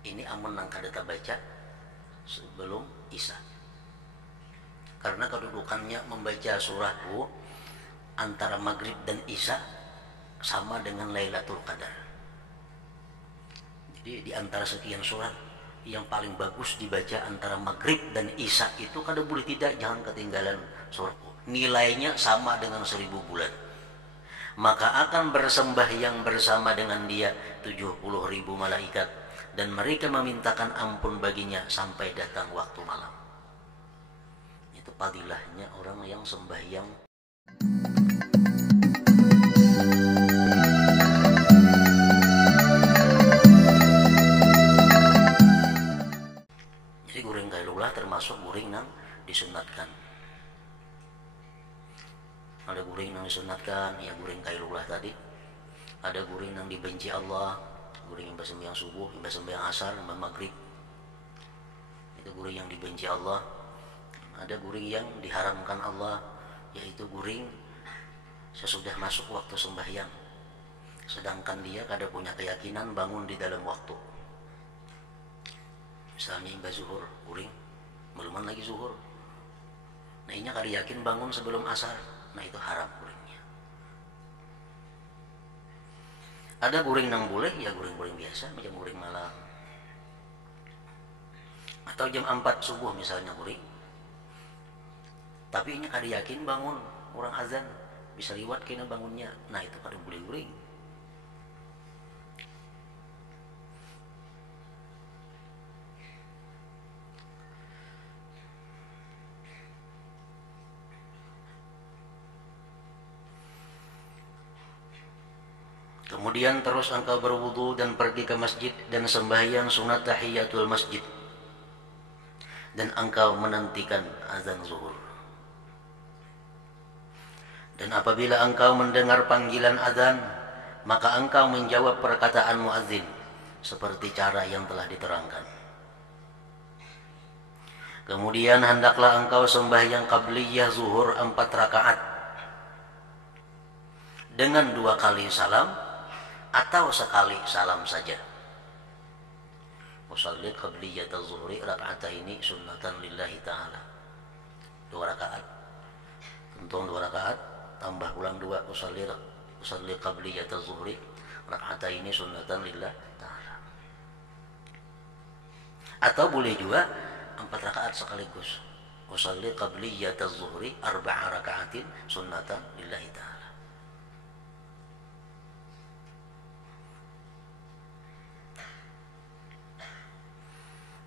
Ini amun nang kada baca sebelum Isya. Karena kedudukannya membaca surah antara maghrib dan Isya sama dengan Lailatul Qadar. Jadi di antara sekian surat yang paling bagus dibaca antara maghrib dan Isya itu kada boleh tidak, jangan ketinggalan surat. Nilainya sama dengan 1000 bulan. Maka akan bersembahyang bersama dengan dia 70.000 malaikat, dan mereka memintakan ampun baginya sampai datang waktu malam. Itu fadilahnya orang yang sembahyang. Jadi guring kailulah termasuk guring nang disunatkan. Ada guring nang disunatkan, ya guring kailulah tadi. Ada guring nang dibenci Allah, guring yang sembahyang subuh, yang sembahyang asar, yang maghrib. Itu guring yang dibenci Allah. Ada guring yang diharamkan Allah, yaitu guring sesudah masuk waktu sembahyang, sedangkan dia kada punya keyakinan bangun di dalam waktu. Misalnya imbah zuhur, guring beluman lagi zuhur, nah inya kada yakin bangun sebelum asar, nah itu haram guringnya. Ada guring nang boleh, ya guring-guring biasa, macam guring malam atau jam 4 subuh misalnya guring, tapi inya kada yakin bangun, orang azan bisa liwat kena bangunnya, nah itu kada boleh guring. Kemudian terus engkau berwudu dan pergi ke masjid dan sembahyang sunat tahiyatul masjid, dan engkau menantikan azan zuhur. Dan apabila engkau mendengar panggilan azan, maka engkau menjawab perkataan muadzin seperti cara yang telah diterangkan. Kemudian hendaklah engkau sembahyang qabliyah zuhur 4 rakaat dengan 2 kali salam atau sekali salam saja. Usalli qabliyat az-zuhri raka'ataini sunnatan lillahi ta'ala. 2 rakaat. Untung 2 rakaat tambah ulang 2, usalli qabliyat az-zuhri raka'ataini sunnatan lillahi ta'ala. Atau boleh juga 4 rakaat sekaligus. Usalli qabliyat az-zuhri 4 raka'atin sunnatan lillahi ta'ala.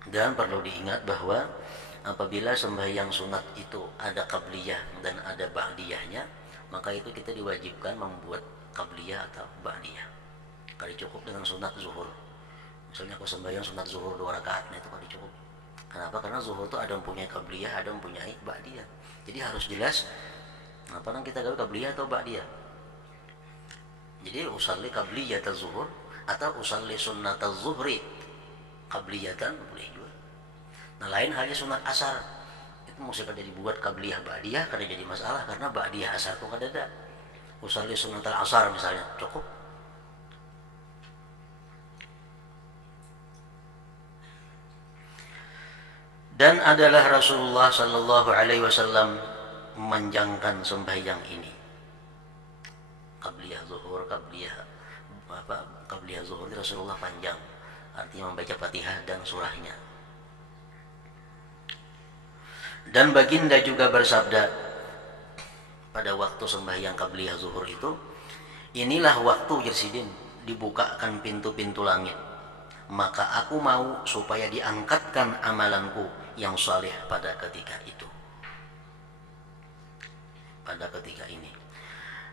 Dan perlu diingat bahwa apabila sembahyang sunat itu ada qabliyah dan ada ba'diyahnya, maka itu kita diwajibkan membuat qabliyah atau ba'diyah. Kada cukup dengan sunat zuhur. Misalnya aku sembahyang sunat zuhur 2 rakaat, nah itu kada cukup. Kenapa? Karena zuhur itu ada yang punya qabliyah, ada yang punya ba'diyah. Jadi harus jelas apa yang kita gawe, qabliyah atau ba'diyah. Jadi usalli qabliyat az-zuhur atau usalli sunnat az-zuhri qabliyatan boleh juga. Nah lain halnya sunat asar, itu mesti kada dibuat qabliyah ba'diyah, kada jadi masalah karena ba'diyah asar itu kada ada. Usalli sunat al-asar misalnya cukup. Dan adalah Rasulullah sallallahu alaihi wasallam memanjangkan sembahyang ini. Qabliyah zuhur, qabliyah zuhur Rasulullah panjang. Artinya membaca Fatihah dan surahnya. Dan baginda juga bersabda pada waktu sembahyang qabliyah zuhur itu, inilah waktu Jersidin dibukakan pintu-pintu langit, maka aku mau supaya diangkatkan amalanku yang saleh pada ketika itu, pada ketika ini.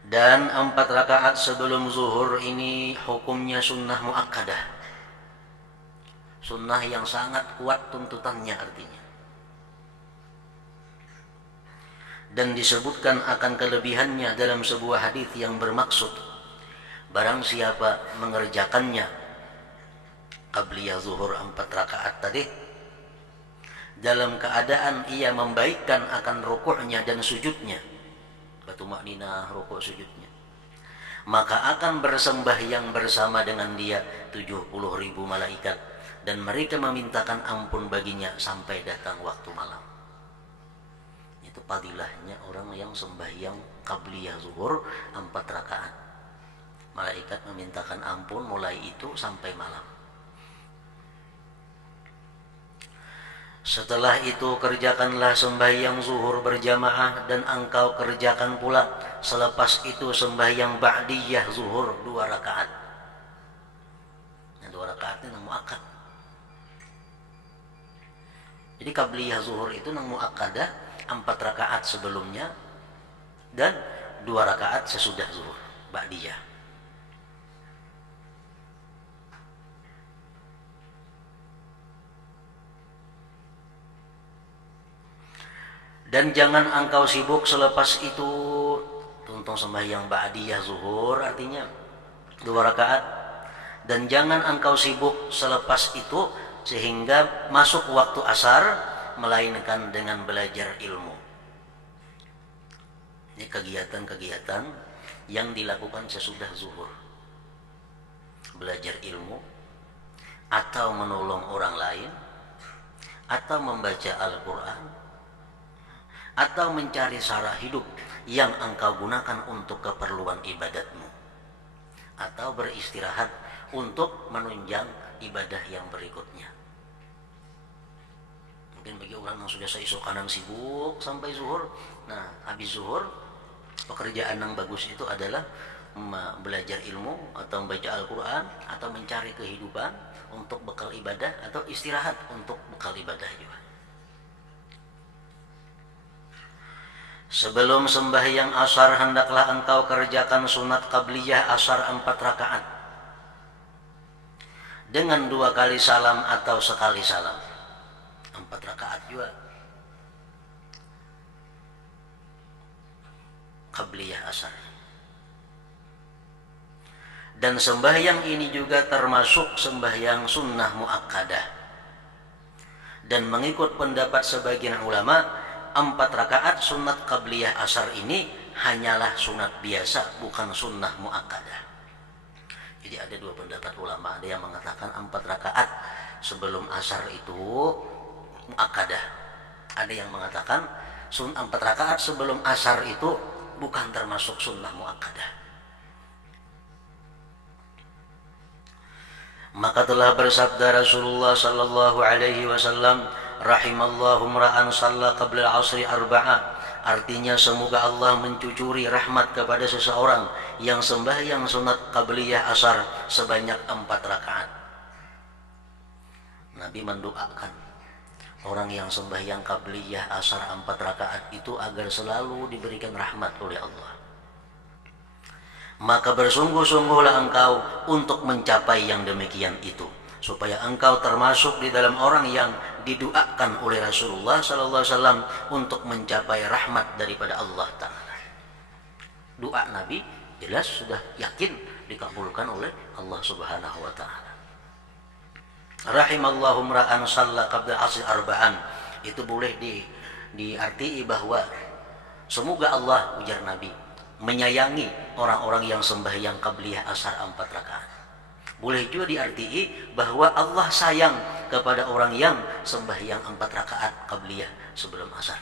Dan 4 rakaat sebelum zuhur ini hukumnya sunnah muakkadah, sunnah yang sangat kuat tuntutannya artinya. Dan disebutkan akan kelebihannya dalam sebuah hadis yang bermaksud, barang siapa mengerjakannya qabliyah zuhur 4 rakaat tadi dalam keadaan ia membaikkan akan rukuknya dan sujudnya, batumakninah rukuk sujudnya, maka akan bersembahyang bersama dengan dia 70.000 malaikat, dan mereka memintakan ampun baginya sampai datang waktu malam. Itu fadilahnya orang yang sembahyang qabliyah zuhur 4 rakaat. Malaikat memintakan ampun mulai itu sampai malam. Setelah itu kerjakanlah sembahyang zuhur berjamaah, dan engkau kerjakan pula selepas itu sembahyang ba'diyah zuhur 2 rakaat. Nah, 2 rakaat itu nang muakkad. Jadi qabliyah zuhur itu nang muakkadah 4 rakaat sebelumnya dan 2 rakaat sesudah zuhur ba'diyah. Dan jangan engkau sibuk selepas itu, tuntung sembahyang ba'diyah zuhur artinya 2 rakaat, dan jangan engkau sibuk selepas itu sehingga masuk waktu asar melainkan dengan belajar ilmu. Ini kegiatan-kegiatan yang dilakukan sesudah zuhur. Belajar ilmu, atau menolong orang lain, atau membaca Al-Quran, atau mencari cara hidup yang engkau gunakan untuk keperluan ibadatmu, atau beristirahat untuk menunjang ibadah yang berikutnya. Mungkin bagi orang yang sudah seisuk kanan sibuk sampai zuhur, nah habis zuhur pekerjaan yang bagus itu adalah belajar ilmu atau membaca Al-Quran atau mencari kehidupan untuk bekal ibadah, atau istirahat untuk bekal ibadah juga. Sebelum sembahyang asar hendaklah engkau kerjakan sunat qabliyah asar 4 rakaat dengan 2 kali salam atau sekali salam. 4 rakaat juga qabliyah asar. Dan sembahyang ini juga termasuk sembahyang sunnah muakkadah. Dan mengikut pendapat sebagian ulama, 4 rakaat sunat qabliyah asar ini hanyalah sunat biasa, bukan sunnah muakkadah. Jadi ada 2 pendapat ulama. Ada yang mengatakan 4 rakaat sebelum asar itu muakkadah. Ada yang mengatakan 4 rakaat sebelum asar itu bukan termasuk sunnah muakkadah. Maka telah bersabda Rasulullah sallallahu alaihi wasallam, rahimallahu mra'an shalla qabla al-'asri arba'a. Artinya semoga Allah mencucuri rahmat kepada seseorang yang sembahyang sunat qabliyah asar sebanyak 4 rakaat. Nabi mendoakan orang yang sembahyang qabliyah asar 4 rakaat itu agar selalu diberikan rahmat oleh Allah. Maka bersungguh-sungguhlah engkau untuk mencapai yang demikian itu, supaya engkau termasuk di dalam orang yang didoakan oleh Rasulullah SAW untuk mencapai rahmat daripada Allah Ta'ala. Doa Nabi jelas sudah yakin dikabulkan oleh Allah Subhanahu Wa Ta'ala. Rahimallahu mra'an shalla qabla asri arba'an, itu boleh diarti bahwa semoga Allah, ujar Nabi, menyayangi orang-orang yang sembahyang qabliyah asar 4 rakaat. Boleh juga diarti bahwa Allah sayang kepada orang yang sembahyang 4 rakaat qabliyah sebelum asar.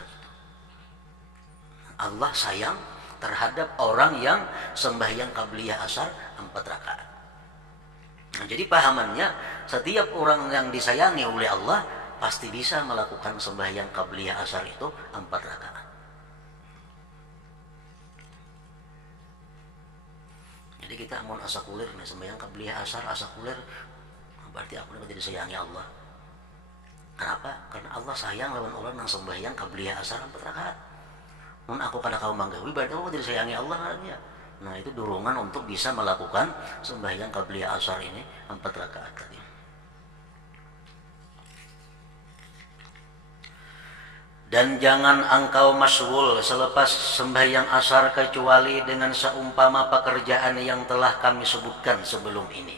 Allah sayang terhadap orang yang sembahyang qabliyah asar 4 rakaat. Nah, jadi pahamannya, setiap orang yang disayangi oleh Allah pasti bisa melakukan sembahyang qabliyah asar itu 4 rakaat. Jadi kita mau asakulir, nah sembahyang qabliyah asar asakulir, berarti aku dapat disayangi Allah. Kenapa? Karena Allah sayang lawan orang yang sembahyang qabliyah asar 4 rakaat. Mun aku kada kau manggawi, berarti aku disayangi Allah katanya. Nah itu dorongan untuk bisa melakukan sembahyang qabliyah asar ini 4 rakaat tadi. Dan jangan engkau masyghul selepas sembahyang asar kecuali dengan seumpama pekerjaan yang telah kami sebutkan sebelum ini.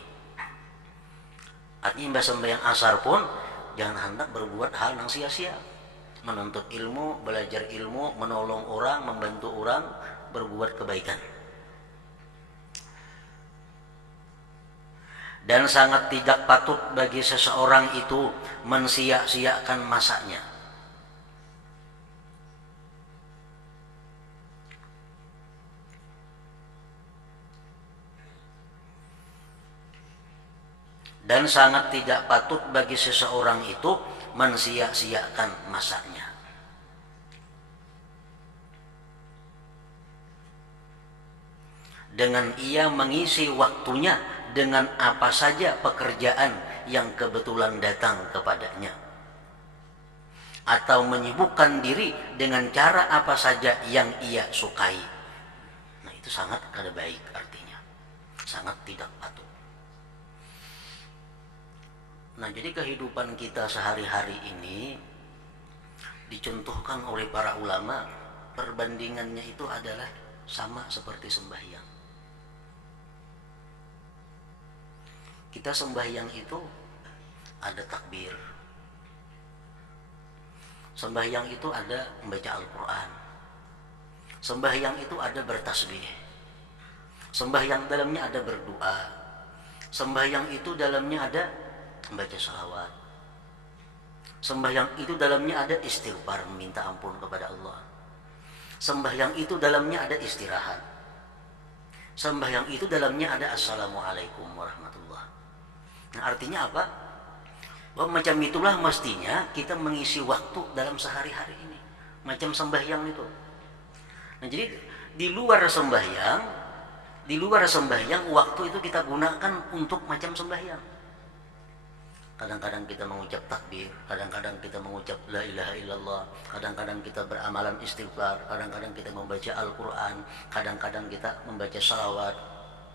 Artinya sembahyang asar pun jangan hendak berbuat hal yang sia-sia. Menuntut ilmu, belajar ilmu, menolong orang, membantu orang, berbuat kebaikan. Dan sangat tidak patut bagi seseorang itu mensia-siakan masanya. Dan sangat tidak patut bagi seseorang itu mensia-siakan masanya. Dengan ia mengisi waktunya dengan apa saja pekerjaan yang kebetulan datang kepadanya, atau menyibukkan diri dengan cara apa saja yang ia sukai. Nah, itu sangat kada baik, artinya sangat tidak patut. Nah, jadi kehidupan kita sehari-hari ini dicontohkan oleh para ulama, perbandingannya itu adalah sama seperti sembahyang. Kita sembahyang itu ada takbir. Sembahyang itu ada membaca Al-Quran. Sembahyang itu ada bertasbih. Sembahyang dalamnya ada berdoa. Sembahyang itu dalamnya ada membaca salawat. Sembahyang itu dalamnya ada istighfar, meminta ampun kepada Allah. Sembahyang itu dalamnya ada istirahat. Sembahyang itu dalamnya ada assalamualaikum warahmatullah. Nah, artinya apa? Bahwa macam itulah mestinya kita mengisi waktu dalam sehari-hari ini, macam sembahyang itu. Nah, jadi di luar sembahyang waktu itu kita gunakan untuk macam sembahyang. Kadang-kadang kita mengucap takbir, kadang-kadang kita mengucap la ilaha illallah, kadang-kadang kita beramalan istighfar, kadang-kadang kita membaca Al-Quran, kadang-kadang kita membaca salawat,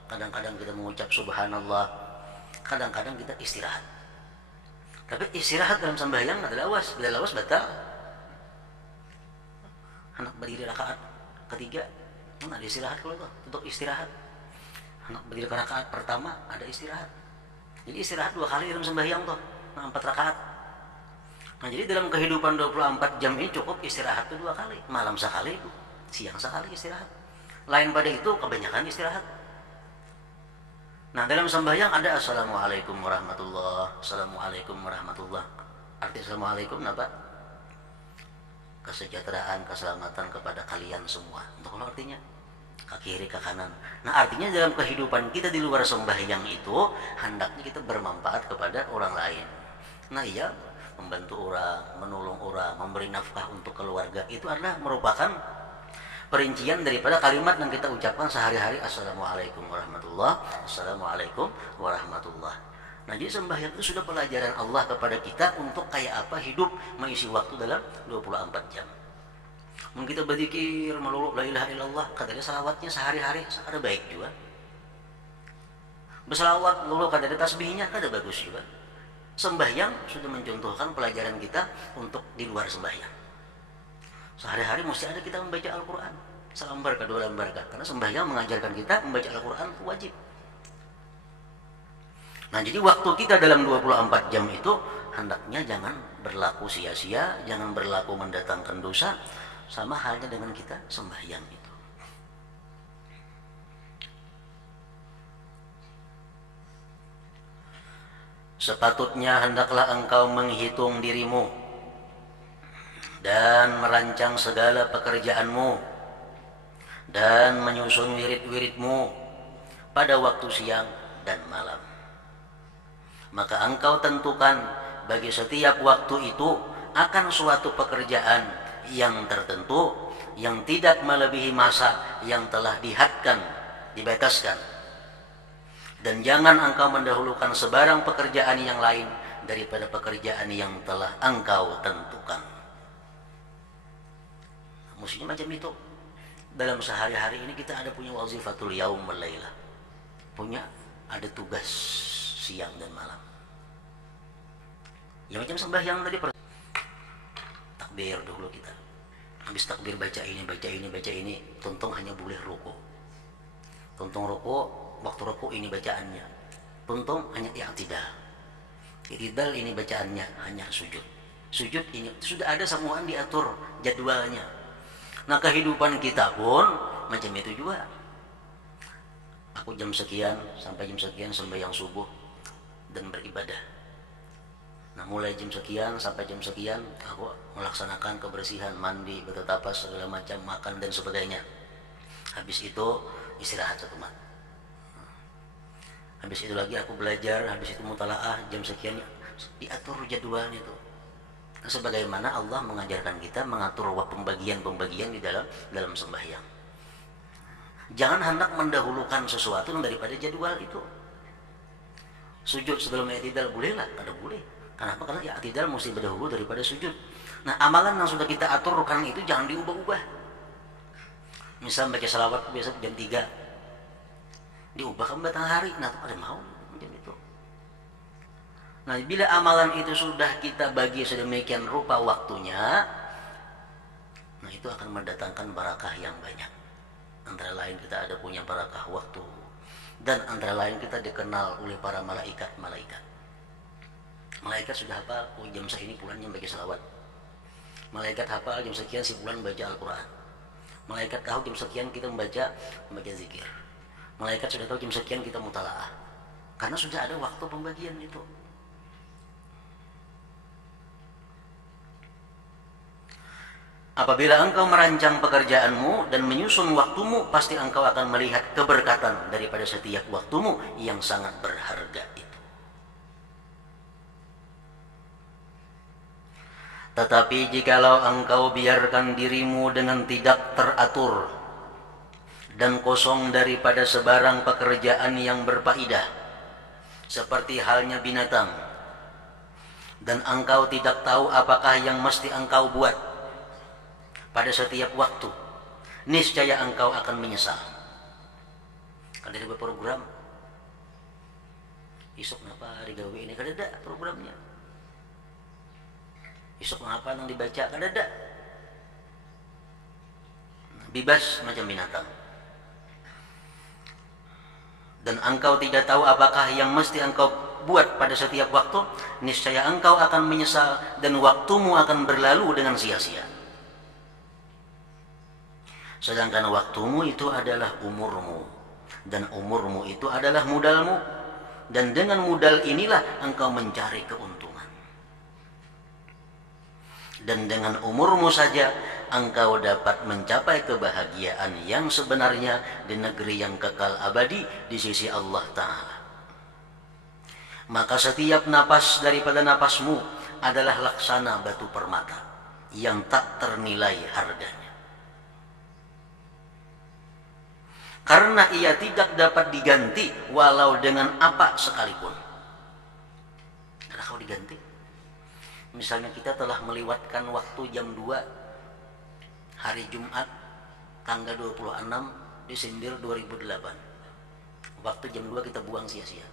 kadang-kadang kita mengucap subhanallah, kadang-kadang kita istirahat. Tapi istirahat dalam sembahyang adalah lawas. Bila lawas batal. Hendak berdiri rakaat ketiga, ada istirahat kalau itu untuk istirahat. Hendak berdiri rakaat pertama ada istirahat. Jadi istirahat 2 kali dalam sembahyang tuh, 4 rakaat. Nah, jadi dalam kehidupan 24 jam ini cukup istirahat tuh 2 kali, malam sekali, siang sekali istirahat. Lain pada itu kebanyakan istirahat. Nah, dalam sembahyang ada assalamualaikum warahmatullah, assalamualaikum warahmatullah. Arti assalamualaikum apa? Kesejahteraan, keselamatan kepada kalian semua. Untuk apa artinya? Ke kiri, ke kanan. Nah, artinya dalam kehidupan kita di luar sembahyang itu hendaknya kita bermanfaat kepada orang lain. Nah, iya, membantu orang, menolong orang, memberi nafkah untuk keluarga, itu adalah merupakan perincian daripada kalimat yang kita ucapkan sehari-hari, assalamualaikum warahmatullah, assalamualaikum warahmatullah. Nah, jadi sembahyang itu sudah pelajaran Allah kepada kita untuk kayak apa hidup mengisi waktu dalam 24 jam. Mungkin kita berzikir melulu la ilaha illallah, katanya salawatnya sehari-hari ada baik juga. Bersalawat melulu katanya tasbihnya ada bagus juga. Sembahyang sudah mencontohkan pelajaran kita untuk di luar sembahyang. Sehari-hari mesti ada kita membaca Al-Quran, selembar ke 2 lembar, karena sembahyang mengajarkan kita membaca Al-Quran itu wajib. Nah, jadi waktu kita dalam 24 jam itu hendaknya jangan berlaku sia-sia, jangan berlaku mendatangkan dosa, sama halnya dengan kita sembahyang itu. Sepatutnya hendaklah engkau menghitung dirimu dan merancang segala pekerjaanmu dan menyusun wirid-wiridmu pada waktu siang dan malam. Maka engkau tentukan bagi setiap waktu itu akan suatu pekerjaan yang tertentu yang tidak melebihi masa yang telah dibataskan. Dan jangan engkau mendahulukan sebarang pekerjaan yang lain daripada pekerjaan yang telah engkau tentukan. Mestinya macam itu. Dalam sehari-hari ini kita ada punya wazifatul yaum wal lailah. Punya ada tugas siang dan malam. Ya macam sembahyang tadi, takbir dulu kita. Habis takbir baca ini, tuntung hanya boleh ruku. Tuntung ruku, waktu ruku ini bacaannya. Tuntung hanya i'tidal. I'tidal ini bacaannya, hanya sujud. Sujud ini sudah ada semuaan diatur jadwalnya. Nah, kehidupan kita pun macam itu juga. Aku jam sekian sampai jam sekian sembahyang subuh. dan beribadah. Nah, mulai jam sekian sampai jam sekian aku melaksanakan kebersihan, mandi, bertatapas, segala macam, makan dan sebagainya. Habis itu istirahat 1 malam. Habis itu lagi aku belajar, habis itu mutalaah, jam sekian diatur jadwalnya itu. Nah, sebagaimana Allah mengajarkan kita mengatur pembagian-pembagian di dalam sembahyang. Jangan hendak mendahulukan sesuatu daripada jadwal itu. Sujud sebelum i'tidal boleh lah, ada boleh. Kenapa? Karena i'tidal mesti berdahulu daripada sujud. Nah, amalan yang sudah kita aturkan itu jangan diubah-ubah. Misal baca salawat biasa jam 3, diubah ke matahari, nah itu ada mau macam itu. Nah, bila amalan itu sudah kita bagi sedemikian rupa waktunya, nah itu akan mendatangkan barakah yang banyak. Antara lain kita ada punya barakah waktu, dan antara lain kita dikenal oleh para malaikat. Malaikat sudah hafal, oh jam segini bulannya bagi salawat. Malaikat hafal jam sekian si bulan baca Al-Quran. Malaikat tahu jam sekian kita membaca zikir. Malaikat sudah tahu jam sekian kita mutalaah. Karena sudah ada waktu pembagian itu. Apabila engkau merancang pekerjaanmu dan menyusun waktumu, pasti engkau akan melihat keberkatan daripada setiap waktumu yang sangat berharga itu. Tetapi jikalau engkau biarkan dirimu dengan tidak teratur dan kosong daripada sebarang pekerjaan yang berfaedah, seperti halnya binatang, dan engkau tidak tahu apakah yang mesti engkau buat pada setiap waktu, niscaya engkau akan menyesal. Kalau ada program, isuk ngapa hari gawe ini, kada ada programnya. Isuk ngapa nang dibaca, kada ada. Bebas macam binatang. Dan engkau tidak tahu apakah yang mesti engkau buat pada setiap waktu, niscaya engkau akan menyesal dan waktumu akan berlalu dengan sia-sia. Sedangkan waktumu itu adalah umurmu, dan umurmu itu adalah modalmu, dan dengan modal inilah engkau mencari keuntungan. Dan dengan umurmu saja engkau dapat mencapai kebahagiaan yang sebenarnya di negeri yang kekal abadi di sisi Allah Ta'ala. Maka setiap napas daripada napasmu adalah laksana batu permata yang tak ternilai harganya. Karena ia tidak dapat diganti walau dengan apa sekalipun. Karena kalau diganti, misalnya kita telah melewatkan waktu jam 2 hari Jumat tanggal 26 Desember 2008. Waktu jam 2 kita buang sia-sia.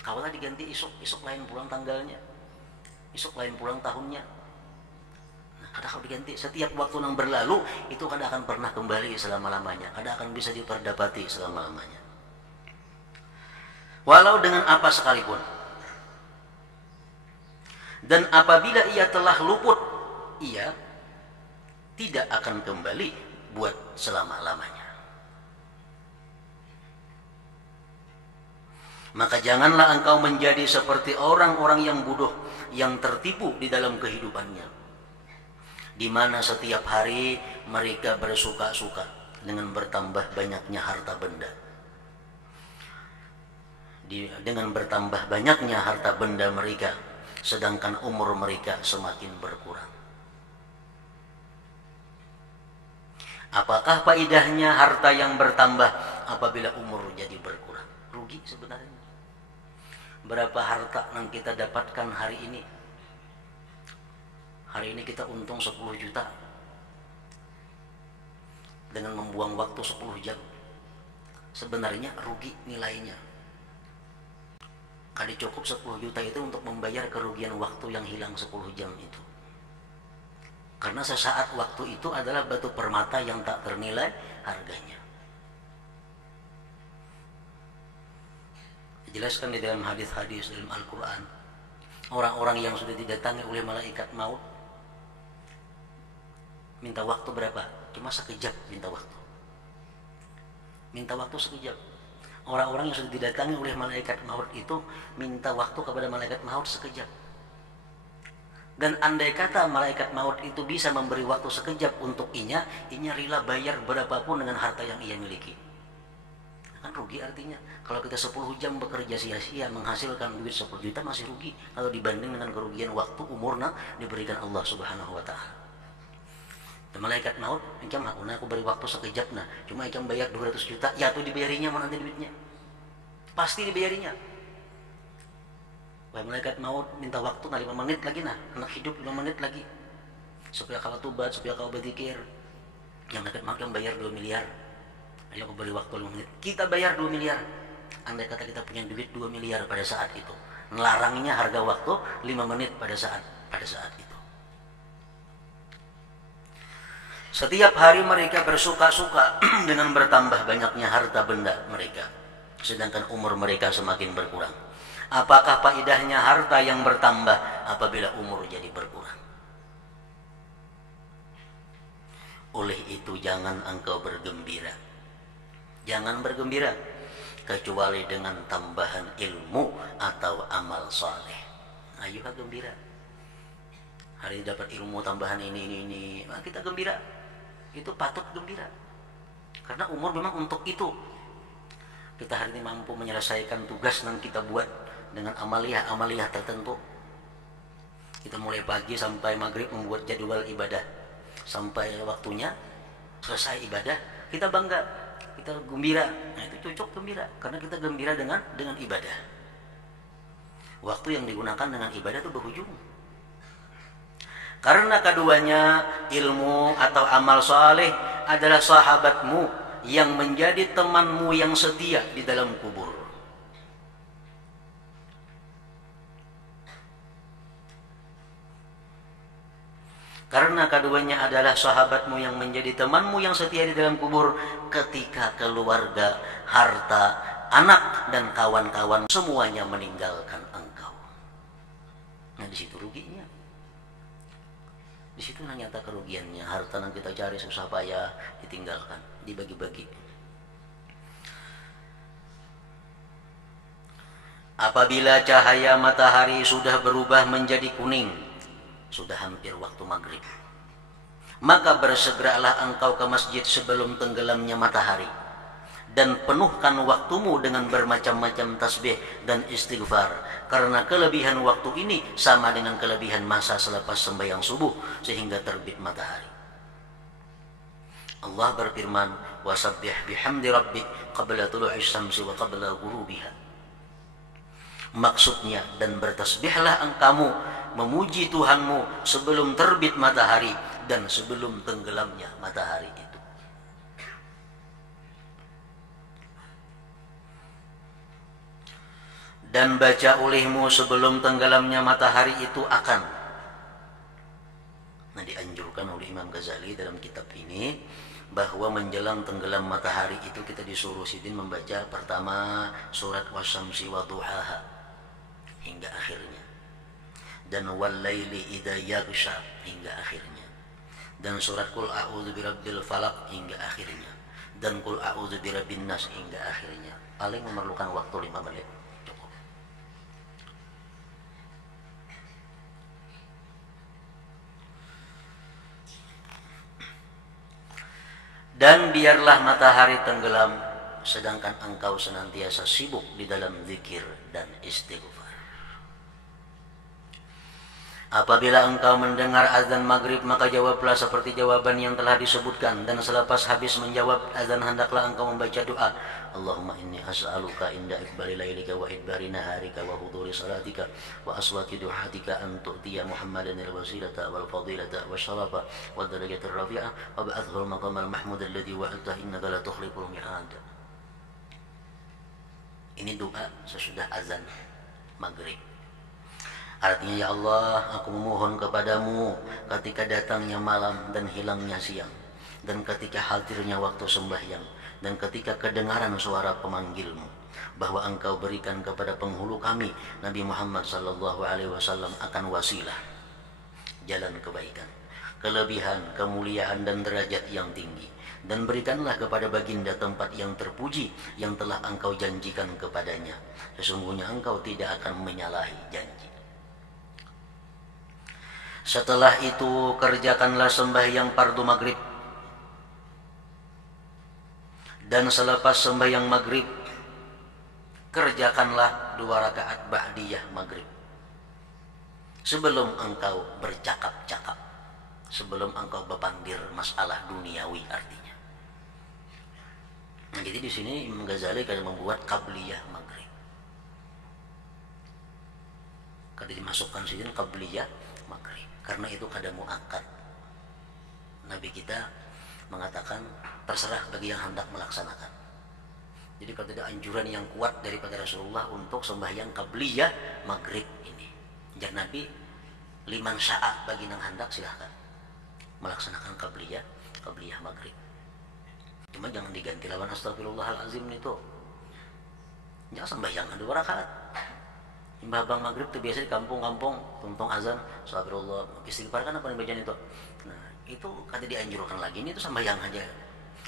Kalau diganti isuk lain pulang tanggalnya, isuk lain pulang tahunnya. Nah, kadang kalau diganti setiap waktu yang berlalu itu kadang akan pernah kembali selama-lamanya, kadang akan bisa diperdapati selama-lamanya. Walau dengan apa sekalipun. Dan apabila ia telah luput, ia tidak akan kembali buat selama-lamanya. Maka janganlah engkau menjadi seperti orang-orang yang bodoh, yang tertipu di dalam kehidupannya, di mana setiap hari mereka bersuka-suka dengan bertambah banyaknya harta benda. Dengan bertambah banyaknya harta benda mereka, sedangkan umur mereka semakin berkurang. Apakah faedahnya harta yang bertambah apabila umur jadi berkurang? Rugi sebenarnya. Berapa harta yang kita dapatkan hari ini? Hari ini kita untung 10 juta dengan membuang waktu 10 jam. Sebenarnya rugi nilainya. Kali cukup 10 juta itu untuk membayar kerugian waktu yang hilang 10 jam itu. Karena sesaat waktu itu adalah batu permata yang tak ternilai harganya. Dijelaskan di dalam hadis-hadis dalam Al-Quran, orang-orang yang sudah didatangi oleh malaikat maut minta waktu berapa? Cuma sekejap minta waktu. Minta waktu sekejap. Orang-orang yang sudah didatangi oleh malaikat maut itu minta waktu kepada malaikat maut sekejap. Dan andai kata malaikat maut itu bisa memberi waktu sekejap untuk Inya rela bayar berapapun dengan harta yang ia miliki. Kan rugi artinya. Kalau kita 10 jam bekerja sia-sia menghasilkan duit 10 juta masih rugi kalau dibanding dengan kerugian waktu umurna diberikan Allah Subhanahu wa taala. Malaikat maut, engkau aku beri waktu sekejap nah, cuma engkau bayar 200 juta, ya tuh dibayarinya mana nanti duitnya? Pasti dibayarinya. Wah, malaikat maut minta waktu 5 menit lagi nah, anak hidup 5 menit lagi. Supaya kau tobat, supaya kau berzikir. Yang malaikat maut yang bayar 2 miliar. Ayo aku beri waktu 5 menit. Kita bayar 2 miliar. Andai kata kita punya duit 2 miliar pada saat itu. Melarangnya harga waktu 5 menit pada saat itu. Setiap hari mereka bersuka-suka dengan bertambah banyaknya harta benda mereka, sedangkan umur mereka semakin berkurang. Apakah faedahnya harta yang bertambah apabila umur jadi berkurang? Oleh itu jangan engkau bergembira. Jangan bergembira kecuali dengan tambahan ilmu atau amal saleh. Ayo gembira. Hari ini dapat ilmu tambahan ini. Nah, kita gembira. Itu patut gembira. Karena umur memang untuk itu. Kita hari ini mampu menyelesaikan tugas yang kita buat dengan amaliyah tertentu. Kita mulai pagi sampai maghrib membuat jadwal ibadah. Sampai waktunya selesai ibadah, kita bangga, kita gembira. Nah, itu cocok gembira karena kita gembira dengan ibadah. Waktu yang digunakan dengan ibadah itu berujung. Karena keduanya ilmu atau amal saleh adalah sahabatmu yang menjadi temanmu yang setia di dalam kubur. Karena keduanya adalah sahabatmu yang menjadi temanmu yang setia di dalam kubur ketika keluarga, harta, anak dan kawan-kawan semuanya meninggalkan engkau. Nah, di situ ruginya. Di situ nyata kerugiannya. Harta yang kita cari susah payah ditinggalkan, dibagi-bagi. Apabila cahaya matahari sudah berubah menjadi kuning, sudah hampir waktu maghrib, maka bersegeralah engkau ke masjid sebelum tenggelamnya matahari, dan penuhkan waktumu dengan bermacam-macam tasbih dan istighfar, karena kelebihan waktu ini sama dengan kelebihan masa selepas sembahyang subuh sehingga terbit matahari. Allah berfirman, wasabbih bihamdi rabbik qabla tulu'is syamsi wa qabla ghurubiha. Maksudnya, dan bertasbihlah engkamu memuji Tuhanmu sebelum terbit matahari dan sebelum tenggelamnya matahari itu. Dan baca olehmu sebelum tenggelamnya matahari itu akan. Nah, dianjurkan oleh Imam Ghazali dalam kitab ini bahwa menjelang tenggelam matahari itu kita disuruh sidin membaca pertama surat wasyamsi wa duhaha hingga akhirnya, dan wal-laili idza yaghsha hingga akhirnya, dan surat qul a'udzu birabbil falaq hingga akhirnya, dan qul a'udzu birabbin nas hingga akhirnya. Paling memerlukan waktu 5 menit. Dan biarlah matahari tenggelam, sedangkan engkau senantiasa sibuk di dalam zikir dan istighfar. Apabila engkau mendengar azan maghrib, maka jawablah seperti jawaban yang telah disebutkan. Dan selepas habis menjawab azan, hendaklah engkau membaca doa. Allahumma inni as'aluka inda ikbali lailika wa idbari naharika wa huduri salatika wa aswati duhatika an tu'tiya Muhammadan al-wasilata wal fadilata wa syarafa wa darajatir rafi'ah wa ba'athul maqamal mahmud alladhi wa'adta innaka la tukhliful mi'ad. Ini doa sesudah azan maghrib. Artinya, ya Allah, aku memohon kepadamu ketika datangnya malam dan hilangnya siang, dan ketika hadirnya waktu sembahyang, dan ketika kedengaran suara pemanggilmu, bahwa engkau berikan kepada penghulu kami Nabi Muhammad SAW akan wasilah, jalan kebaikan, kelebihan, kemuliaan dan derajat yang tinggi, Dan berikanlah kepada baginda tempat yang terpuji yang telah engkau janjikan kepadanya. Sesungguhnya engkau tidak akan menyalahi janji. Setelah itu kerjakanlah sembahyang fardu maghrib. Dan selepas sembahyang maghrib kerjakanlah 2 rakaat ba'diyah maghrib. Sebelum engkau bercakap-cakap, sebelum engkau berpandir masalah duniawi artinya. Nah, jadi di sini Imam Ghazali kada membuat qabliyah maghrib. Kada dimasukkan sini qabliyah maghrib karena itu kada muakkad. Nabi kita mengatakan terserah bagi yang hendak melaksanakan. Jadi kalau tidak anjuran yang kuat daripada Rasulullah untuk sembahyang qabliyah maghrib ini. Jar Nabi, liman sya'a bagi yang hendak silahkan melaksanakan qabliyah maghrib. Cuma jangan diganti lawan astagfirullahalazim itu. Jangan sembahyang 2 rakaat. Imbah bang maghrib itu biasa di kampung-kampung tuntung azan, astagfirullah, istighfar kan apa bacaan itu. Nah, itu kada dianjurkan lagi, ini itu sembahyang aja.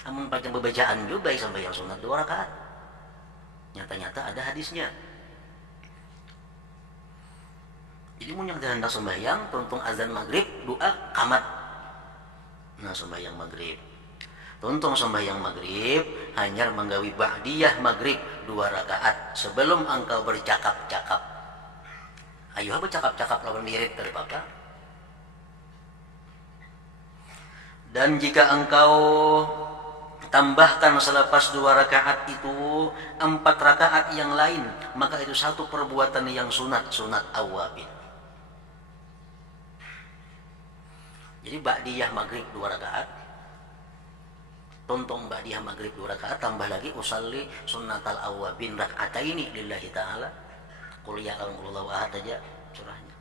Amun panjang bacaan juga baik sembahyang sunat 2 rakaat. Nyata-nyata ada hadisnya. Jadi mun yang hendak sembahyang tuntung azan maghrib, doa qamat. Nah, sembahyang maghrib. Tuntung sembahyang maghrib hanya menggawi ba'diyah maghrib 2 rakaat sebelum engkau bercakap-cakap. Ayo bercakap-cakap lawan mirip dari papa. Dan jika engkau tambahkan selepas 2 rakaat itu 4 rakaat yang lain, maka itu satu perbuatan yang sunat awabin. Jadi ba'diyah maghrib 2 rakaat, tuntung ba'diyah maghrib 2 rakaat, tambah lagi usalli sunnatal awabin rak'ataini lillahi ta'ala. Qul ya Allahu ahad aja surahnya.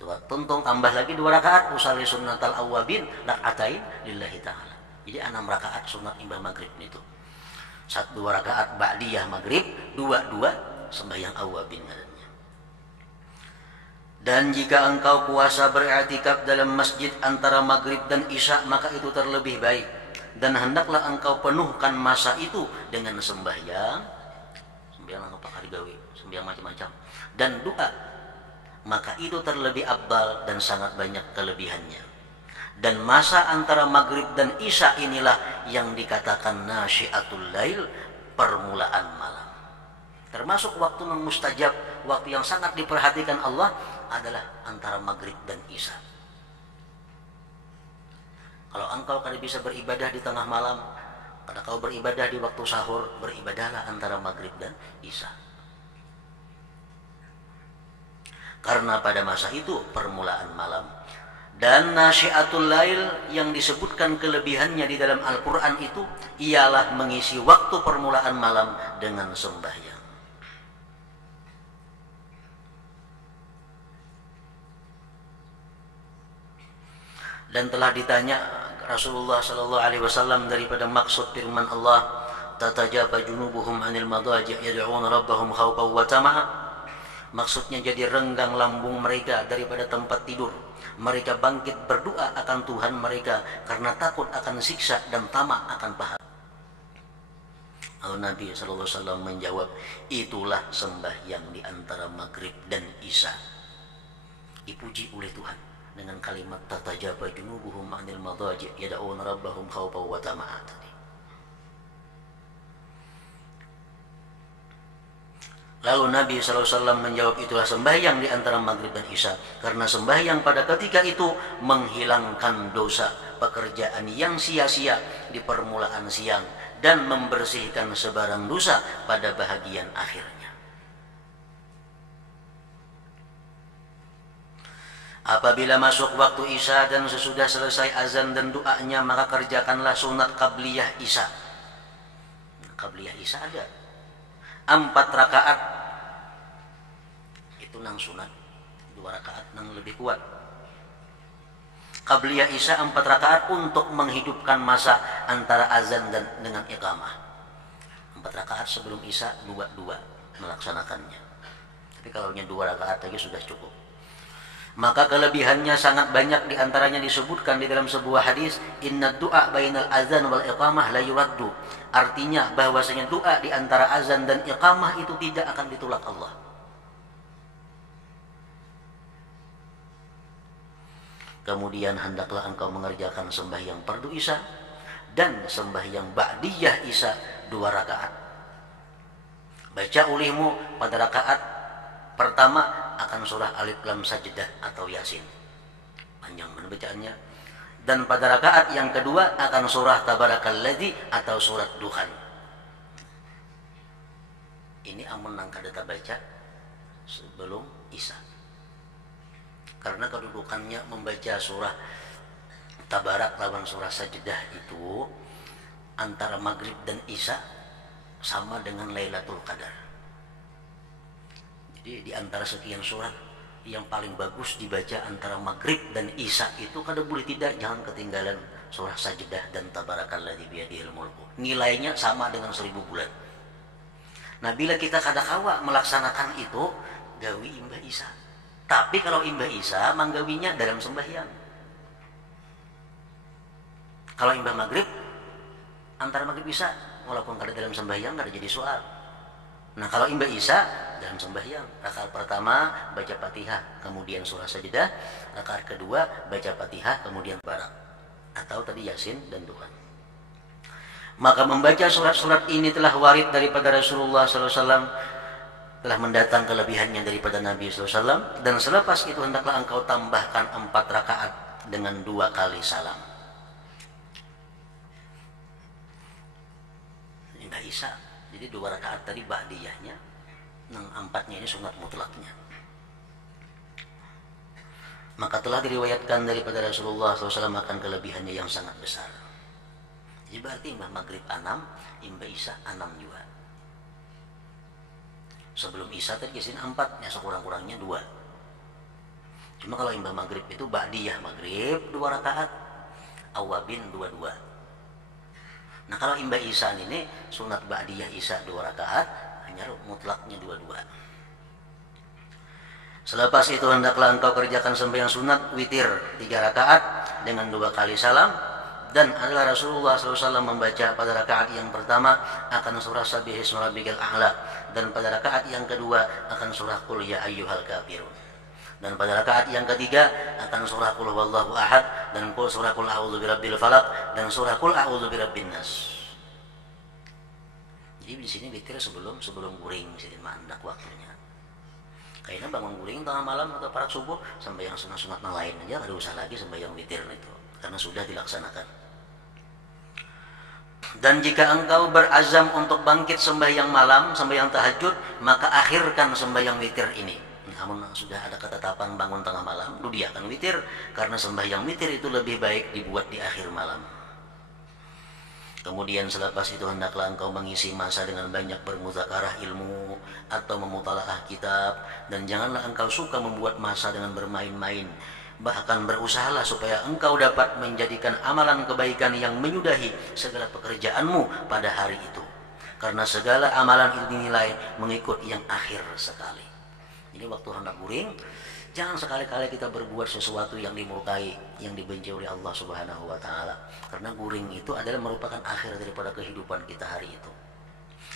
Tuntung tambah lagi 2 rakaat usalli sunnatal awabin rak'atain lillahi ta'ala. Jadi 6 rakaat sunat imbah maghrib itu. 1 2 rakaat ba'diyah maghrib, 2 sembahyang awabin katanya. Dan jika engkau puasa beriktikaf dalam masjid antara maghrib dan isya, maka itu terlebih baik. Dan hendaklah engkau penuhkan masa itu dengan sembahyang apa kali gawe, sembahyang macam-macam dan doa. Maka itu terlebih afdal dan sangat banyak kelebihannya. Dan masa antara maghrib dan isya inilah yang dikatakan nasyiatul lail, permulaan malam. Termasuk waktu yang mustajab, waktu yang sangat diperhatikan Allah adalah antara maghrib dan isya. Kalau engkau kada bisa beribadah di tengah malam, kada kau beribadah di waktu sahur, beribadahlah antara maghrib dan isya. Karena pada masa itu permulaan malam. Dan nasyiatul lail yang disebutkan kelebihannya di dalam Al-Quran itu ialah mengisi waktu permulaan malam dengan sembahyang. Dan telah ditanya Rasulullah sallallahu alaihi wasallam daripada maksud firman Allah, tatajafa junubuhum 'anil madaji' yad'una rabbahum khaufan wa tama'a. Maksudnya jadi renggang lambung mereka daripada tempat tidur. Mereka bangkit berdoa akan Tuhan mereka karena takut akan siksa dan tamak akan pahala. Nabi sallallahu alaihi wasallam menjawab, itulah sembahyang di antara maghrib dan isya. Dipuji oleh Tuhan dengan kalimat tatajafa junubuhum 'anil madaji' yad'una rabbahum khaufan wa tama'a tadi. Lalu Nabi SAW menjawab, itulah sembahyang di antara maghrib dan isya, karena sembahyang pada ketika itu menghilangkan dosa pekerjaan yang sia-sia di permulaan siang dan membersihkan sebarang dosa pada bahagian akhirnya. Apabila masuk waktu isya dan sesudah selesai azan dan doanya, maka kerjakanlah sunat qabliyah isya. Qabliyah isya ada 4 rakaat. Itu nang sunat, 2 rakaat nang lebih kuat. Qabliyah isya 4 rakaat untuk menghidupkan masa antara azan dan dengan iqamah. 4 rakaat sebelum isya, 2 melaksanakannya. Tapi kalau hanya 2 rakaat lagi sudah cukup. Maka kelebihannya sangat banyak, diantaranya disebutkan di dalam sebuah hadis, inna du'a bainal azan wal iqamah la yuraddu. Artinya bahwasanya doa di antara azan dan iqamah itu tidak akan ditolak Allah. Kemudian hendaklah engkau mengerjakan sembahyang fardu Isya dan sembahyang ba'diyah Isya 2 rakaat. Baca olehmu pada rakaat pertama akan surah Alif Lam Sajdah atau Yasin, panjang bacaannya. Dan pada rakaat yang kedua akan surah Tabarakalladzi atau surat Dukhan. Ini amun nangka data baca sebelum Isya, karena kedudukannya membaca surah Tabarak lawan surah Sajdah itu antara maghrib dan Isya sama dengan Lailatul Qadar. Jadi di antara sekian surat yang paling bagus dibaca antara maghrib dan Isya itu kada boleh tidak jangan ketinggalan surah Sajdah dan Tabarakalladzi biyadihil mulku. Nilainya sama dengan 1000 bulan. Nah, bila kita kada kawa melaksanakan itu, gawi imbah Isya. Tapi kalau imbah Isya manggawinya dalam sembahyang. Kalau imbah maghrib antara maghrib Isya walaupun kada dalam sembahyang kada jadi soal. Nah, kalau imbah Isya dalam sembahyang, rakaat pertama baca Fatihah kemudian surah Sajdah, rakaat kedua baca Fatihah kemudian Barak atau tadi Yasin dan Tuhan. Maka membaca surat-surat ini telah warid daripada Rasulullah SAW, telah mendatang kelebihannya daripada Nabi SAW, dan selepas itu hendaklah engkau tambahkan 4 rakaat dengan 2 kali salam. Imbah Isya, jadi 2 rakaat tadi ba'diyahnya, yang 4-nya ini sunat mutlaknya. Maka telah diriwayatkan daripada Rasulullah SAW akan kelebihannya yang sangat besar. Jadi berarti imbah maghrib 6, imbah Isya 6 juga. Sebelum Isya tadi Yasin 4, ya sekurang-kurangnya 2. Cuma kalau imbah maghrib itu ba'diyah maghrib 2 rakaat, awabin 2-2. Nah, kalau imbah Isya ini sunat ba'diyah Isya 2 rakaat, hanya mutlaknya 2-2. Selepas itu hendaklah engkau kerjakan sembahyang sunat witir 3 rakaat dengan 2 kali salam, dan adalah Rasulullah SAW membaca pada rakaat yang pertama akan surah Sabbihisma Rabbikal A'la, dan pada rakaat yang kedua akan surah Qul Ya Ayyuhal Kafirun, dan pada rakaat yang ketiga akan surah Qul Huwallahu Ahad, dan surah Qul A'udzu Birabbil Falaq, dan surah Qul A'udzu Birabbin Nas. Jadi di sini witir sebelum guring, sini mandak waktunya. Kayaknya bangun guring tengah malam atau parak subuh sembahyang sunat-sunat yang lain aja, nggak usah lagi sembahyang witir itu, karena sudah dilaksanakan. Dan jika engkau berazam untuk bangkit sembahyang malam, sembahyang tahajud, maka akhirkan sembahyang witir ini. Namun sudah ada ketetapan bangun tengah malam, ludiakan witir, karena sembahyang witir itu lebih baik dibuat di akhir malam. Kemudian selepas itu hendaklah engkau mengisi masa dengan banyak bermuzakarah ilmu atau memutalaah kitab, dan janganlah engkau suka membuat masa dengan bermain-main. Bahkan berusahalah supaya engkau dapat menjadikan amalan kebaikan yang menyudahi segala pekerjaanmu pada hari itu, karena segala amalan itu dinilai mengikut yang akhir sekali. Jadi waktu hendak guring, jangan sekali-kali kita berbuat sesuatu yang dimurkai, yang dibenci oleh Allah Subhanahu wa Ta'ala. Karena guring itu adalah merupakan akhir daripada kehidupan kita hari itu.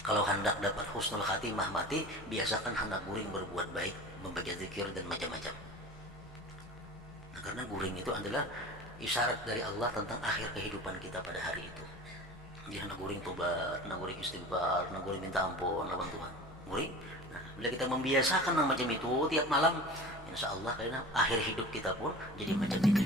Kalau hendak dapat husnul khatimah mati, biasakan hendak guring berbuat baik, membaca zikir dan macam-macam. Nah, karena guring itu adalah isyarat dari Allah tentang akhir kehidupan kita pada hari itu. Jadi hendak guring tobat, hendak guring istighfar, hendak guring minta ampun lawan Tuhan. Guring. Nah, bila kita membiasakan macam itu tiap malam, insya Allah karena akhir hidup kita pun jadi macam itu.